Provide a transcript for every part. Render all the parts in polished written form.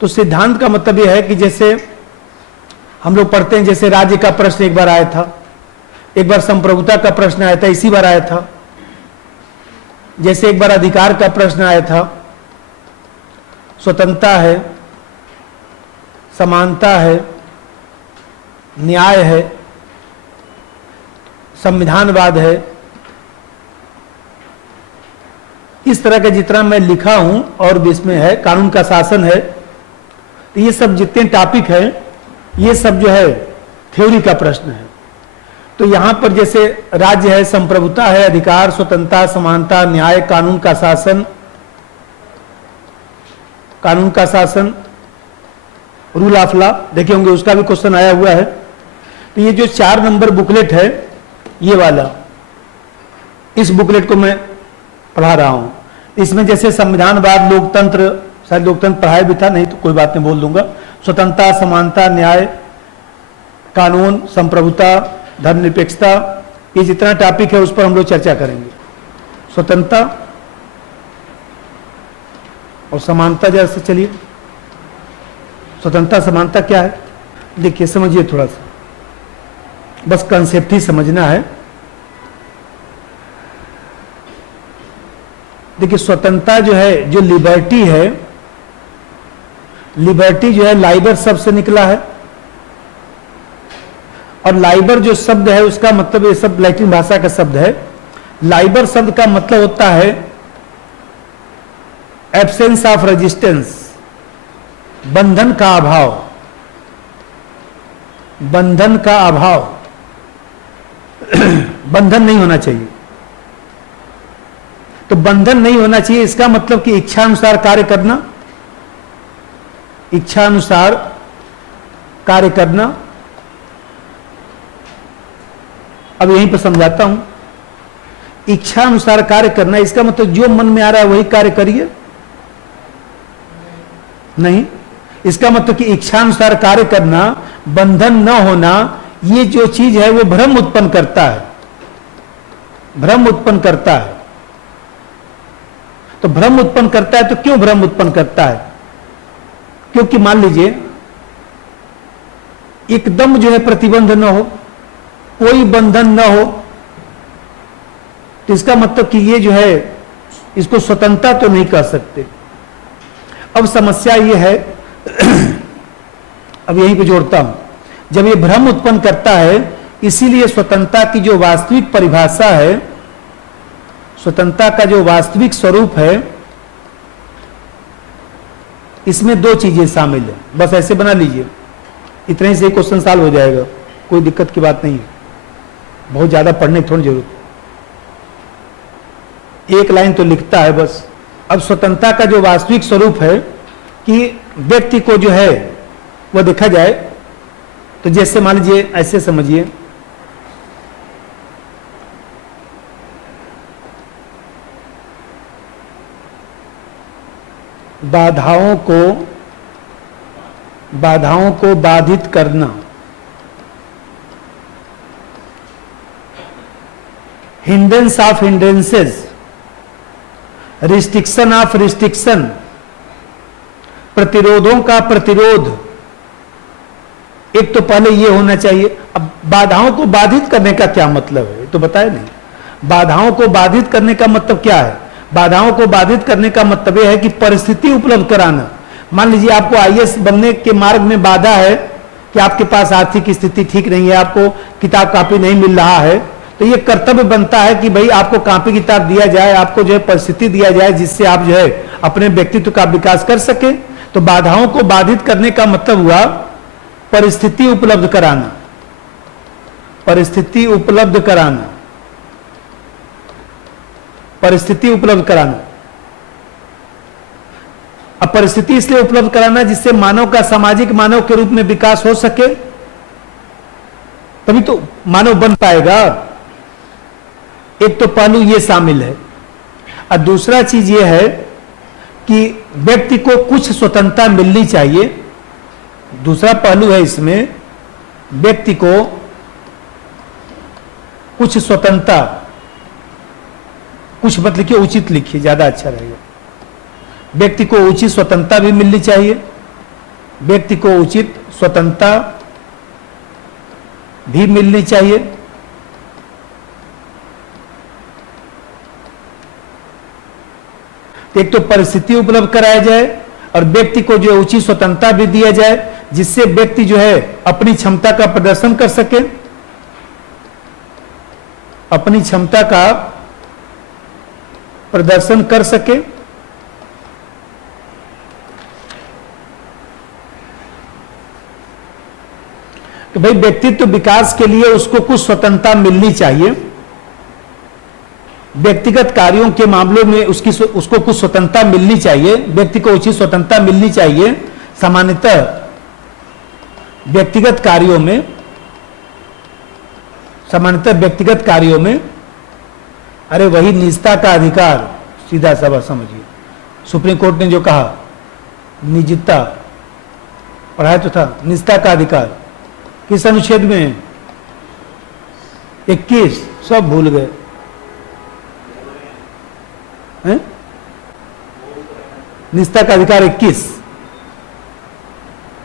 तो सिद्धांत का मतलब यह है कि जैसे हम लोग पढ़ते हैं, जैसे राज्य का प्रश्न एक बार आया था, एक बार संप्रभुता का प्रश्न आया था, इसी बार आया था, जैसे एक बार अधिकार का प्रश्न आया था, स्वतंत्रता है, समानता है, न्याय है, संविधानवाद है। इस तरह का जितना मैं लिखा हूं और भी इसमें है, कानून का शासन है, तो ये सब जितने टॉपिक है ये सब जो है थ्योरी का प्रश्न है। तो यहां पर जैसे राज्य है, संप्रभुता है, अधिकार, स्वतंत्रता, समानता, न्याय, कानून का शासन, कानून का शासन, रूल ऑफ लॉ देखे होंगे, उसका भी क्वेश्चन आया हुआ है। तो ये जो 4 नंबर बुकलेट है, ये वाला, इस बुकलेट को मैं पढ़ा रहा हूं। इसमें जैसे संविधानवाद, लोकतंत्र, शायद लोकतंत्र पढ़ाया भी था, नहीं तो कोई बात नहीं बोल दूंगा, स्वतंत्रता, समानता, न्याय, कानून, संप्रभुता, धर्मनिरपेक्षता, ये जितना टॉपिक है उस पर हम लोग चर्चा करेंगे। स्वतंत्रता और समानता, जैसे चलिए, स्वतंत्रता समानता क्या है देखिए, समझिए थोड़ा सा, बस कंसेप्ट ही समझना है। देखिए स्वतंत्रता जो है, जो लिबर्टी है, लिबर्टी जो है लाइबर शब्द से निकला है, और लाइबर जो शब्द है उसका मतलब, ये सब लैटिन भाषा का शब्द है। लाइबर शब्द का मतलब होता है एब्सेंस ऑफ रेजिस्टेंस, बंधन का अभाव, बंधन का अभाव, बंधन नहीं होना चाहिए। तो बंधन नहीं होना चाहिए, इसका मतलब कि इच्छा अनुसार कार्य करना, इच्छा अनुसार कार्य करना। अब यहीं पर समझाता हूं, इच्छा अनुसार कार्य करना, इसका मतलब जो मन में आ रहा है वही कार्य करिए, नहीं। इसका मतलब कि इच्छा अनुसार कार्य करना, बंधन न होना, ये जो चीज है वो भ्रम उत्पन्न करता है, भ्रम उत्पन्न करता है। तो भ्रम उत्पन्न करता है, तो क्यों भ्रम उत्पन्न करता है? क्योंकि मान लीजिए एकदम जो है प्रतिबंध न हो, कोई बंधन न हो, तो इसका मतलब कि ये जो है, इसको स्वतंत्रता तो नहीं कह सकते। अब समस्या ये है, अब यहीं पे जोड़ता हूं, जब ये भ्रम उत्पन्न करता है, इसीलिए स्वतंत्रता की जो वास्तविक परिभाषा है, स्वतंत्रता का जो वास्तविक स्वरूप है, इसमें 2 चीजें शामिल है। बस ऐसे बना लीजिए, इतने से क्वेश्चन सॉल्व हो जाएगा, कोई दिक्कत की बात नहीं है, बहुत ज्यादा पढ़ने की थोड़ी जरूरत, एक लाइन तो लिखता है बस। अब स्वतंत्रता का जो वास्तविक स्वरूप है कि व्यक्ति को जो है वह देखा जाए, तो जैसे मान लीजिए, ऐसे समझिए, बाधाओं को बाधित करना, hindrance of hindrances, restriction of restriction, प्रतिरोधों का प्रतिरोध। एक तो पहले ये होना चाहिए। अब बाधाओं को बाधित करने का क्या मतलब है, तो बताए नहीं। बाधाओं को बाधित करने का मतलब क्या है? बाधाओं को बाधित करने का मतलब यह है कि परिस्थिति उपलब्ध कराना। मान लीजिए आपको आईएएस बनने के मार्ग में बाधा है कि आपके पास आर्थिक स्थिति ठीक नहीं है, आपको किताब कापी नहीं मिल रहा है, तो ये कर्तव्य बनता है कि भाई आपको कॉपी किताब दिया जाए, आपको जो है परिस्थिति दिया जाए, जिससे आप जो है अपने व्यक्तित्व का विकास कर सके। तो बाधाओं को बाधित करने का मतलब हुआ परिस्थिति उपलब्ध कराना, परिस्थिति उपलब्ध कराना, परिस्थिति उपलब्ध कराना। अब परिस्थिति इसलिए उपलब्ध कराना जिससे मानव का सामाजिक मानव के रूप में विकास हो सके, तभी तो मानव बन पाएगा। एक तो पहलू ये शामिल है, और दूसरा चीज ये है कि व्यक्ति को कुछ स्वतंत्रता मिलनी चाहिए। दूसरा पहलू है इसमें, व्यक्ति को कुछ स्वतंत्रता, कुछ मत लिखिए, उचित लिखिए, ज्यादा अच्छा रहेगा। व्यक्ति को उचित स्वतंत्रता भी मिलनी चाहिए, व्यक्ति को उचित स्वतंत्रता भी मिलनी चाहिए। एक तो परिस्थिति उपलब्ध कराया जाए और व्यक्ति को जो उचित स्वतंत्रता भी दिया जाए, जिससे व्यक्ति जो है अपनी क्षमता का प्रदर्शन कर सके, अपनी क्षमता का प्रदर्शन कर सके। तो भाई व्यक्तित्व विकास के लिए उसको कुछ स्वतंत्रता मिलनी चाहिए। व्यक्तिगत कार्यों के मामलों में उसको कुछ स्वतंत्रता मिलनी चाहिए, व्यक्ति को उचित स्वतंत्रता मिलनी चाहिए। सामान्यतः व्यक्तिगत कार्यों में अरे वही निजता का अधिकार, सीधा सा समझिए, सुप्रीम कोर्ट ने जो कहा निजता, पढ़ाया तो था, निजता का अधिकार किस अनुच्छेद में है? 21, सब भूल गए हैं? निजता का अधिकार 21।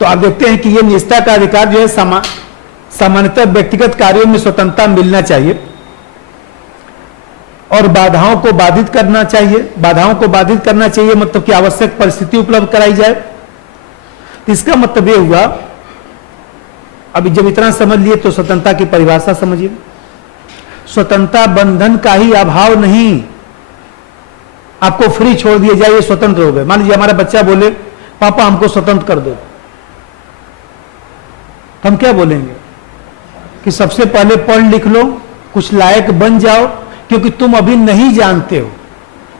तो आप देखते हैं कि यह निजता का अधिकार जो है सामान्यतः व्यक्तिगत कार्यों में स्वतंत्रता मिलना चाहिए और बाधाओं को बाधित करना चाहिए। बाधाओं को बाधित करना चाहिए मतलब कि आवश्यक परिस्थिति उपलब्ध कराई जाए। तो इसका मतलब यह हुआ, अभी जब इतना समझ लिए तो स्वतंत्रता की परिभाषा समझिए। स्वतंत्रता बंधन का ही अभाव नहीं, आपको फ्री छोड़ दिए जाए, स्वतंत्र हो गए। मान लीजिए हमारा बच्चा बोले पापा हमको स्वतंत्र कर दो, हम क्या बोलेंगे कि सबसे पहले पढ़ लिख लो, कुछ लायक बन जाओ, क्योंकि तुम अभी नहीं जानते हो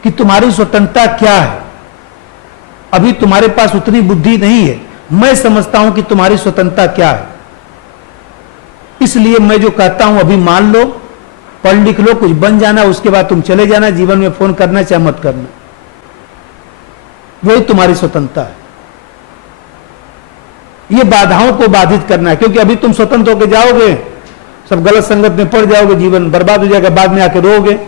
कि तुम्हारी स्वतंत्रता क्या है। अभी तुम्हारे पास उतनी बुद्धि नहीं है। मैं समझता हूं कि तुम्हारी स्वतंत्रता क्या है, इसलिए मैं जो कहता हूं अभी मान लो, पढ़ लिख लो, कुछ बन जाना, उसके बाद तुम चले जाना, जीवन में फोन करना चाहे मत करना, वही तुम्हारी स्वतंत्रता है। ये बाधाओं को बाधित करना है, क्योंकि अभी तुम स्वतंत्र होकर जाओगे, सब गलत संगत में पड़ जाओगे, जीवन बर्बाद हो जाएगा, बाद में आके रोओगे।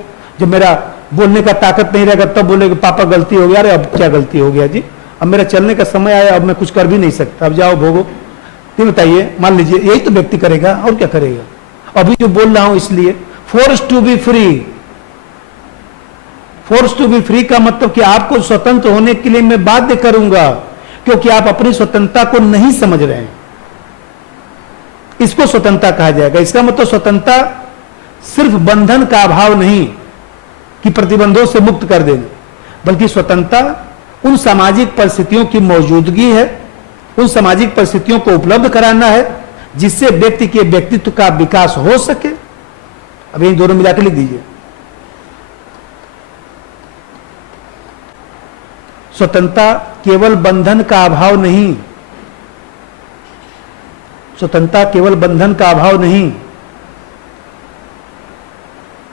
जब मेरा बोलने का ताकत नहीं रहेगा तब बोलेगे पापा गलती हो गया। अरे अब क्या गलती हो गया जी, अब मेरा चलने का समय आया, अब मैं कुछ कर भी नहीं सकता, अब जाओ भोगो। तो बताइए, मान लीजिए यही तो व्यक्ति करेगा, और क्या करेगा। अभी जो बोल रहा हूं इसलिए force to be free, force to be free का मतलब कि आपको स्वतंत्र होने के लिए मैं बाध्य करूंगा, क्योंकि आप अपनी स्वतंत्रता को नहीं समझ रहे हैं। इसको स्वतंत्रता कहा जाएगा। इसका मतलब स्वतंत्रता सिर्फ बंधन का अभाव नहीं कि प्रतिबंधों से मुक्त कर देना, बल्कि स्वतंत्रता उन सामाजिक परिस्थितियों की मौजूदगी है, उन सामाजिक परिस्थितियों को उपलब्ध कराना है जिससे व्यक्ति के व्यक्तित्व का विकास हो सके। अब इन दोनों मिलाकर लिख दीजिए। स्वतंत्रता केवल बंधन का अभाव नहीं, स्वतंत्रता केवल बंधन का अभाव नहीं,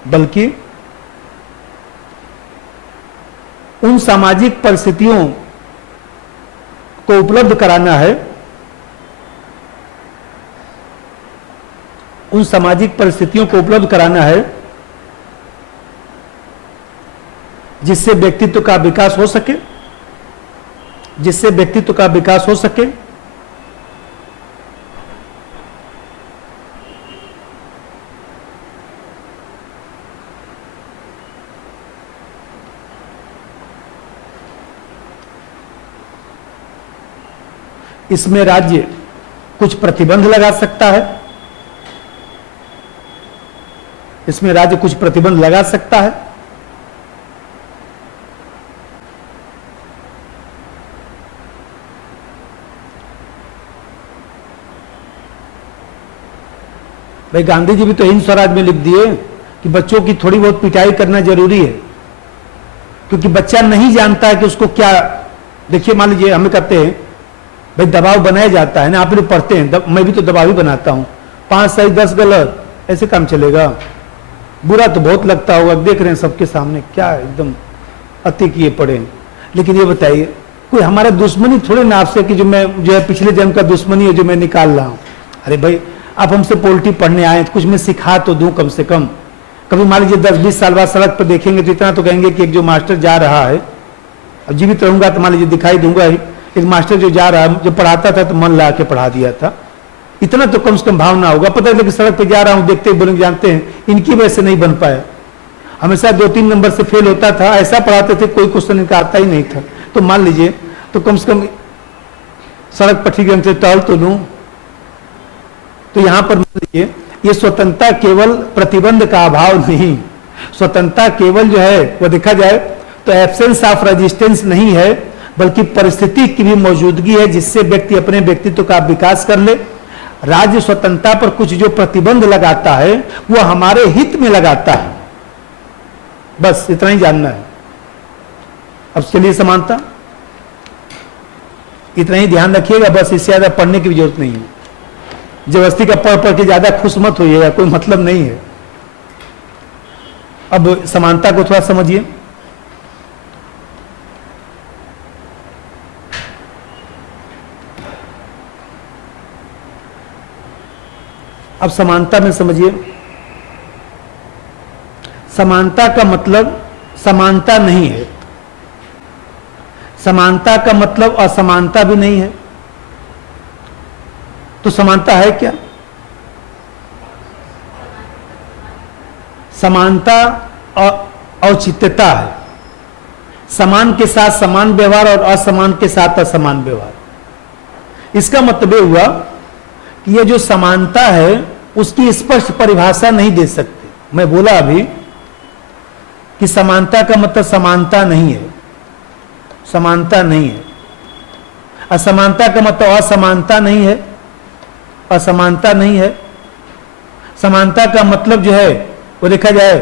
बल्कि उन सामाजिक परिस्थितियों को उपलब्ध कराना है, उन सामाजिक परिस्थितियों को उपलब्ध कराना है जिससे व्यक्तित्व का विकास हो सके, जिससे व्यक्तित्व का विकास हो सके। इसमें राज्य कुछ प्रतिबंध लगा सकता है, इसमें राज्य कुछ प्रतिबंध लगा सकता है। भाई गांधी जी भी तो हिंद स्वराज में लिख दिए कि बच्चों की थोड़ी बहुत पिटाई करना जरूरी है, क्योंकि बच्चा नहीं जानता है कि उसको क्या। देखिए मान लीजिए हमें कहते हैं भाई दबाव बनाया जाता है ना, आप लोग पढ़ते हैं, मैं भी तो दबाव ही बनाता हूं, 5 सही 10 गलत, ऐसे काम चलेगा? बुरा तो बहुत लगता होगा, देख रहे हैं सबके सामने क्या एकदम अति किए पड़े। लेकिन ये बताइए कोई हमारा दुश्मनी थोड़े ना आपसे कि जो है पिछले जन्म का दुश्मनी है जो मैं निकाल रहा हूं। अरे भाई आप हमसे पॉलिटी पढ़ने आए तो कुछ मैं सिखा तो दूं कम से कम। कभी मान लीजिए 10-20 साल बाद सड़क पर देखेंगे तो इतना तो कहेंगे कि एक जो मास्टर जा रहा है, अब जीवित रहूंगा तो मान लीजिए दिखाई दूंगा ही, एक मास्टर जो जा रहा है, जो पढ़ाता था तो मन लगा के पढ़ा दिया था, इतना तो कम से कम भावना होगा। पता है कि सड़क पे जा रहा हूं, देखते ही बोलेंगे जानते हैं इनकी वजह से नहीं बन पाया, हमेशा 2-3 नंबर से फेल होता था, ऐसा पढ़ाते थे कोई क्वेश्चन इनका आता ही नहीं था। तो मान लीजिए तो कम से कम सड़क पर ठीक ढंग से टहल तो लूं। तो यहां पर मान लीजिए ये स्वतंत्रता केवल प्रतिबंध का अभाव नहीं, स्वतंत्रता केवल जो है वो देखा जाए तो एब्सेंस ऑफ रेजिस्टेंस नहीं है, बल्कि परिस्थिति की भी मौजूदगी है जिससे व्यक्ति अपने व्यक्तित्व का विकास कर ले। राज्य स्वतंत्रता पर कुछ जो प्रतिबंध लगाता है वो हमारे हित में लगाता है, बस इतना ही जानना है। अब चलिए समानता, इतना ही ध्यान रखिएगा, बस इससे ज्यादा पढ़ने की भी जरूरत नहीं है। जबरदस्ती का पढ़ पढ़ के ज्यादा खुश मत होइएगा, कोई मतलब नहीं है। अब समानता को थोड़ा समझिए। अब समानता में समझिए, समानता का मतलब समानता नहीं है, समानता का मतलब असमानता भी नहीं है। तो समानता है क्या? समानता औचित्यता है, समान के साथ समान व्यवहार और असमान के साथ असमान व्यवहार। इसका मतलब यह हुआ कि यह जो समानता है उसकी स्पष्ट परिभाषा नहीं दे सकते। मैं बोला अभी कि समानता का मतलब समानता नहीं है, समानता नहीं है। असमानता का मतलब असमानता नहीं है, असमानता नहीं है। समानता का मतलब जो है वो देखा जाए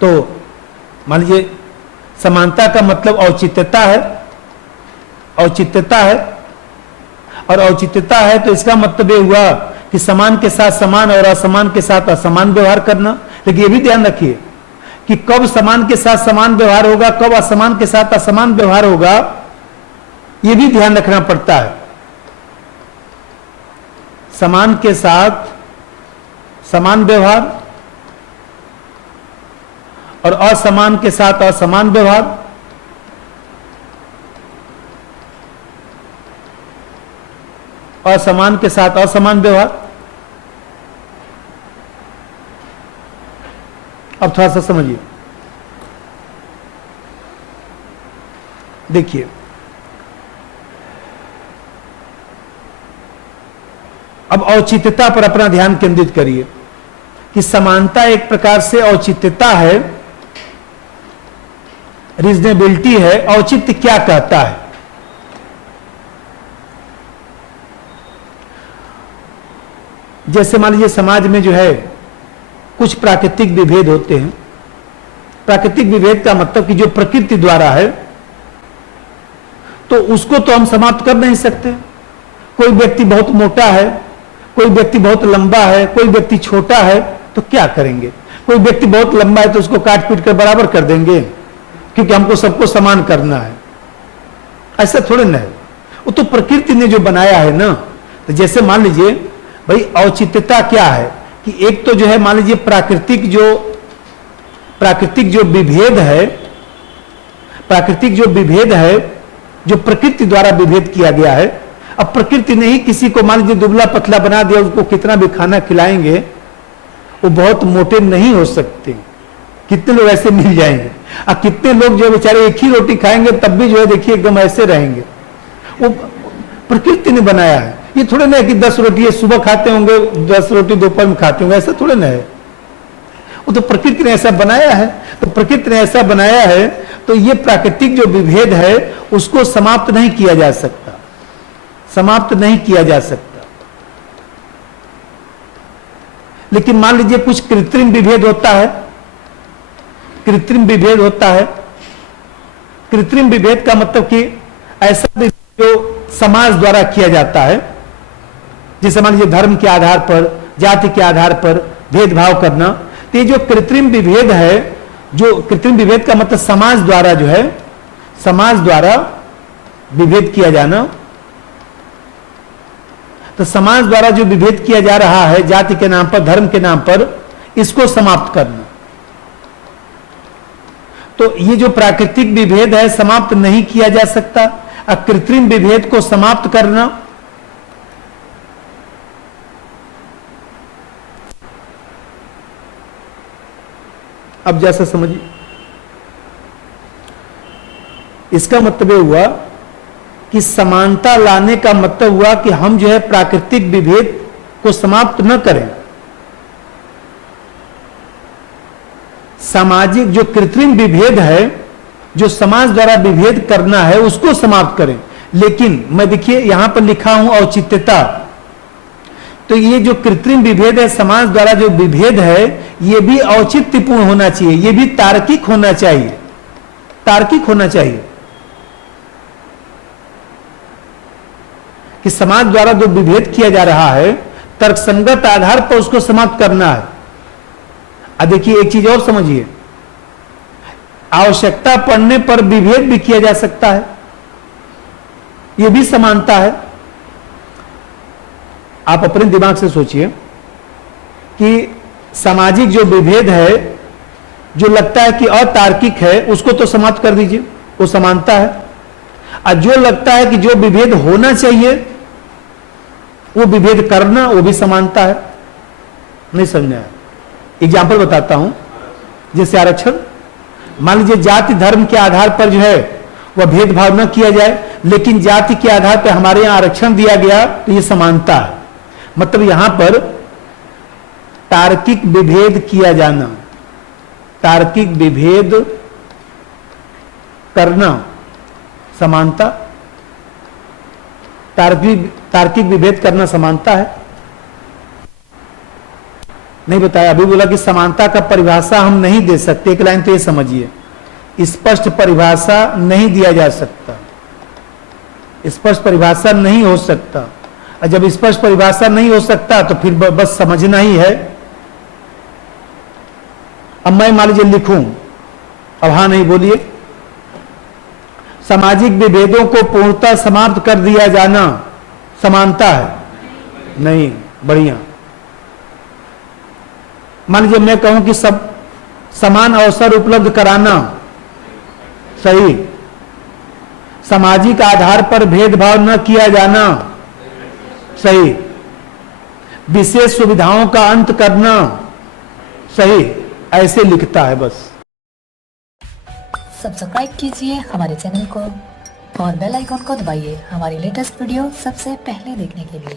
तो मान लीजिए समानता का मतलब औचित्यता है, औचित्यता है। और औचित्यता है तो इसका मतलब ये हुआ कि समान के साथ समान और असमान के साथ असमान व्यवहार करना। लेकिन ये भी ध्यान रखिए कि कब समान के साथ समान व्यवहार होगा, कब असमान के साथ असमान व्यवहार होगा, यह भी ध्यान रखना पड़ता है। समान के साथ समान व्यवहार और असमान के साथ असमान व्यवहार, असमान के साथ असमान व्यवहार। अब थोड़ा सा समझिए, देखिए अब औचित्यता पर अपना ध्यान केंद्रित करिए कि समानता एक प्रकार से औचित्यता है, रीजनेबिलिटी है। औचित्य क्या कहता है? जैसे मान लीजिए समाज में जो है कुछ प्राकृतिक विभेद होते हैं। प्राकृतिक विभेद का मतलब कि जो प्रकृति द्वारा है तो उसको तो हम समाप्त कर नहीं सकते। कोई व्यक्ति बहुत मोटा है, कोई व्यक्ति बहुत लंबा है, कोई व्यक्ति छोटा है, तो क्या करेंगे? कोई व्यक्ति बहुत लंबा है तो उसको काट पीट कर बराबर कर देंगे क्योंकि हमको सबको समान करना है, ऐसा थोड़े ना है। वो तो प्रकृति ने जो बनाया है ना। तो जैसे मान लीजिए भाई औचित्यता क्या है कि एक तो जो है मान लीजिए प्राकृतिक जो विभेद है, प्राकृतिक जो विभेद है जो प्रकृति द्वारा विभेद किया गया है। अब प्रकृति ने ही किसी को मान लीजिए दुबला पतला बना दिया, उसको कितना भी खाना खिलाएंगे वो बहुत मोटे नहीं हो सकते। कितने लोग ऐसे मिल जाएंगे और कितने लोग जो बेचारे एक ही रोटी खाएंगे तब भी जो है देखिए एकदम ऐसे रहेंगे। वो प्रकृति ने बनाया है। ये थोड़े ना है कि 10 रोटी सुबह खाते होंगे, 10 रोटी दोपहर में खाते होंगे, ऐसा थोड़े ना है। वो तो प्रकृति ने ऐसा बनाया है। तो प्रकृति ने ऐसा बनाया है तो ये प्राकृतिक जो विभेद है उसको समाप्त नहीं किया जा सकता, समाप्त नहीं किया जा सकता। लेकिन मान लीजिए कुछ कृत्रिम विभेद होता है, कृत्रिम विभेद होता है। कृत्रिम विभेद का मतलब कि ऐसा विभेद जो समाज द्वारा किया जाता है, जैसे मान लीजिए धर्म के आधार पर, जाति के आधार पर भेदभाव करना। तो ये जो कृत्रिम विभेद है, जो कृत्रिम विभेद का मतलब समाज द्वारा जो है, समाज द्वारा विभेद किया जाना। तो समाज द्वारा जो विभेद किया जा रहा है जाति के नाम पर, धर्म के नाम पर, इसको समाप्त करना। तो ये जो प्राकृतिक विभेद है समाप्त नहीं किया जा सकता। कृत्रिम विभेद को समाप्त करना। अब जैसा समझिए, इसका मतलब यह हुआ कि समानता लाने का मतलब हुआ कि हम जो है प्राकृतिक विभेद को समाप्त न करें, सामाजिक जो कृत्रिम विभेद है, जो समाज द्वारा विभेद करना है, उसको समाप्त करें। लेकिन मैं देखिए यहां पर लिखा हूं औचित्यता, तो ये जो कृत्रिम विभेद है, समाज द्वारा जो विभेद है, ये भी औचित्यपूर्ण होना चाहिए, ये भी तार्किक होना चाहिए, तार्किक होना चाहिए कि समाज द्वारा जो विभेद किया जा रहा है, तर्कसंगत आधार पर उसको समाप्त करना है। अब देखिए एक चीज और समझिए, आवश्यकता पड़ने पर विभेद भी किया जा सकता है, यह भी समानता है। आप अपने दिमाग से सोचिए कि सामाजिक जो विभेद है, जो लगता है कि अतार्किक है, उसको तो समाप्त कर दीजिए, वो समानता है। और जो लगता है कि जो विभेद होना चाहिए वो विभेद करना, वो भी समानता है। नहीं समझ आया? एग्जाम्पल बताता हूं, जैसे आरक्षण, मान लीजिए जाति धर्म के आधार पर जो है वह भेदभाव न किया जाए, लेकिन जाति के आधार पर हमारे यहां आरक्षण दिया गया, तो यह समानता है। मतलब यहां पर तार्किक विभेद किया जाना, तार्किक विभेद करना समानता, तार्किक विभेद करना समानता है। नहीं बताया, अभी बोला कि समानता का परिभाषा हम नहीं दे सकते। एक लाइन तो ये समझिए, स्पष्ट परिभाषा नहीं दिया जा सकता, स्पष्ट परिभाषा नहीं हो सकता। और जब स्पष्ट परिभाषा नहीं हो सकता तो फिर बस समझना ही है। अब मैं मान लीजिए लिखूं, अब हां नहीं बोलिए, सामाजिक विभेदों को पूर्णतः समाप्त कर दिया जाना समानता है? नहीं। बढ़िया। मान लीजिए मैं कहूं कि सब समान अवसर उपलब्ध कराना, सही। सामाजिक आधार पर भेदभाव न किया जाना, सही। विशेष सुविधाओं का अंत करना, सही। ऐसे लिखता है बस। सब्सक्राइब कीजिए हमारे चैनल को और बेल आइकन को दबाइए हमारी लेटेस्ट वीडियो सबसे पहले देखने के लिए।